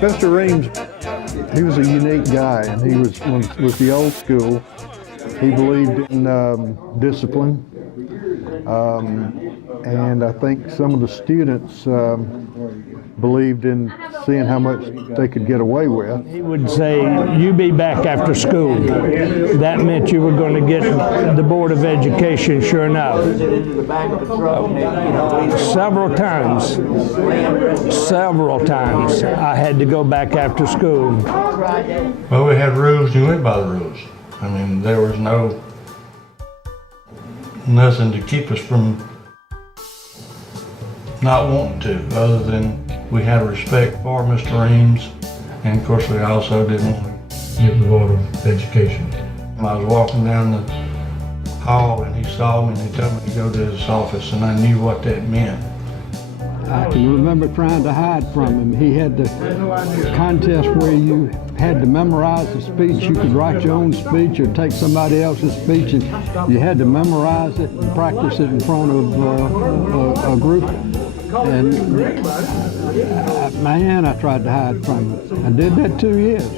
Mr. Reames, he was a unique guy, and he was the old school. He believed in discipline, and I think some of the students believed in seeing how much they could get away with. He would say, "You be back after school." That meant you were going to get the Board of Education, sure enough. Several times, I had to go back after school. Well, we had rules, and we went by the rules. I mean, there was nothing to keep us from not wanting to, other than we had respect for Mr. Reames, and of course we also didn't want to give the Board of Education. I was walking down the hall and he saw me and he told me to go to his office, and I knew what that meant. I can remember trying to hide from him. He had the contest where you had to memorize the speech. You could write your own speech or take somebody else's speech, and you had to memorize it and practice it in front of a group. And man, I tried to hide from it. I did that 2 years.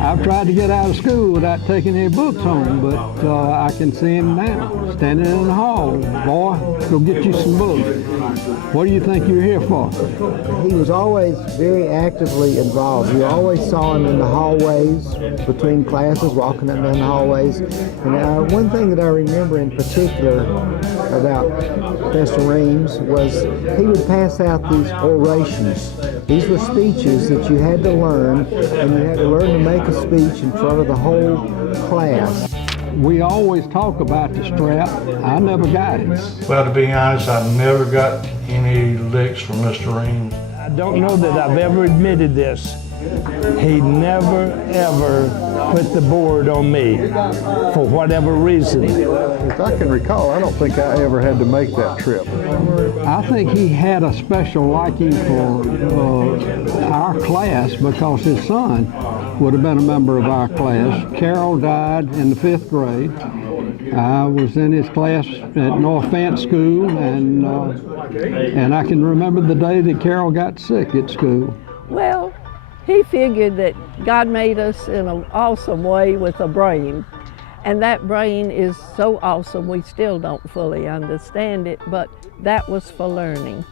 I've tried to get out of school without taking any books home, but I can see him now, standing in the hall. "Boy, go get you some books. What do you think you're here for?" He was always very actively involved. You always saw him in the hallways, between classes, walking up and down the hallways. And one thing that I remember in particular about Mr. Reames was he would pass out these orations. These were speeches that you had to learn, and you had to learn to make a speech in front of the whole class. We always talk about the strap. I never got it. Well, to be honest, I never got any licks from Mr. Reames. I don't know that I've ever admitted this. He never, ever put the board on me for whatever reason. As I can recall, I don't think I ever had to make that trip. I think he had a special liking for our class because his son would have been a member of our class. Carol died in the 5th grade. I was in his class at North Fant School, and I can remember the day that Carol got sick at school. Well, he figured that God made us in an awesome way with a brain. And that brain is so awesome, we still don't fully understand it, but that was for learning.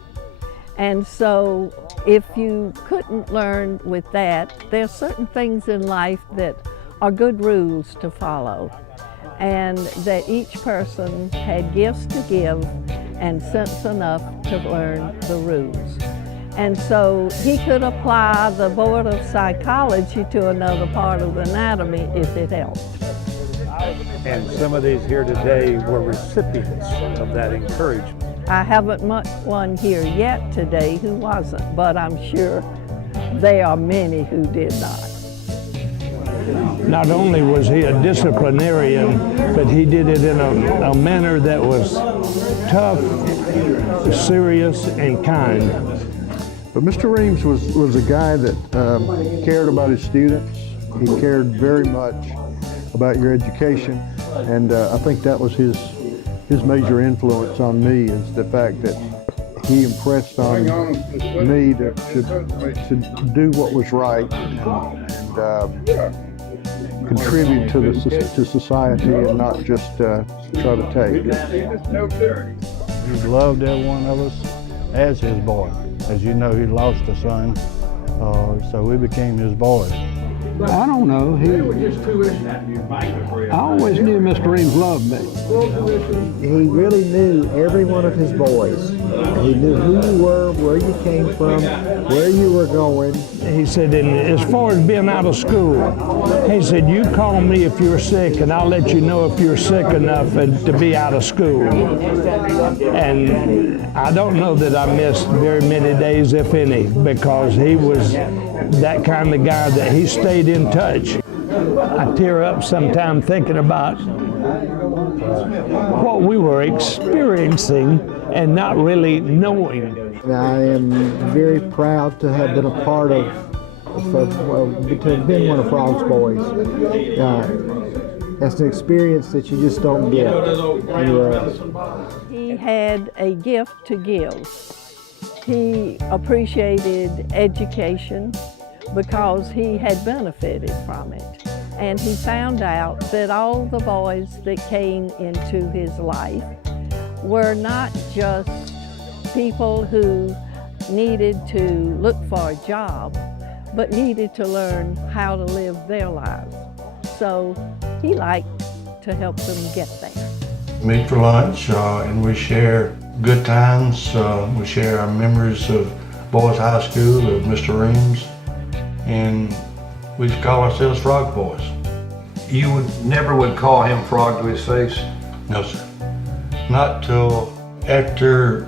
And so if you couldn't learn with that, there are certain things in life that are good rules to follow. And that each person had gifts to give and sense enough to learn the rules. And so he could apply the Board of Psychology to another part of the anatomy if it helped. And some of these here today were recipients of that encouragement. I haven't met one here yet today who wasn't, but I'm sure there are many who did not. Not only was he a disciplinarian, but he did it in a manner that was tough, serious, and kind. But Mr. Reames was a guy that cared about his students. He cared very much about your education, and I think that was his major influence on me, is the fact that he impressed on me to do what was right and contribute to society and not just try to take. He loved every one of us as his boy. As you know, he lost a son, so we became his boys. I don't know. I always knew Mr. Reames loved me. He really knew every one of his boys. He knew who you were, where you came from, where you were going. He said, and as far as being out of school, he said, "You call me if you're sick, and I'll let you know if you're sick enough to be out of school." And I don't know that I missed very many days, if any, because he was that kind of guy that he stayed in touch. I tear up sometime thinking about what we were experiencing and not really knowing. I am very proud to have been a part of to have been one of Frog's boys. That's an experience that you just don't get anywhere else. He had a gift to give. He appreciated education because he had benefited from it. And he found out that all the boys that came into his life were not just people who needed to look for a job, but needed to learn how to live their lives. So he liked to help them get there. Meet for lunch and we share good times. We share our memories of Boys High School, of Mr. Reames, and we call ourselves Frog Boys. You never would call him Frog to his face? No, sir. Not till after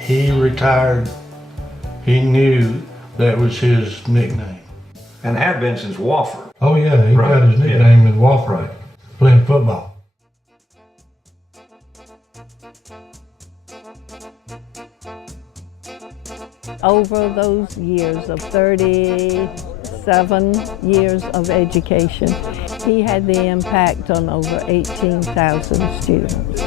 he retired, he knew that was his nickname. And had been since Wofford. Oh yeah, he Right. got his nickname in Wofford, playing football. Over those years of 37 years of education, he had the impact on over 18,000 students.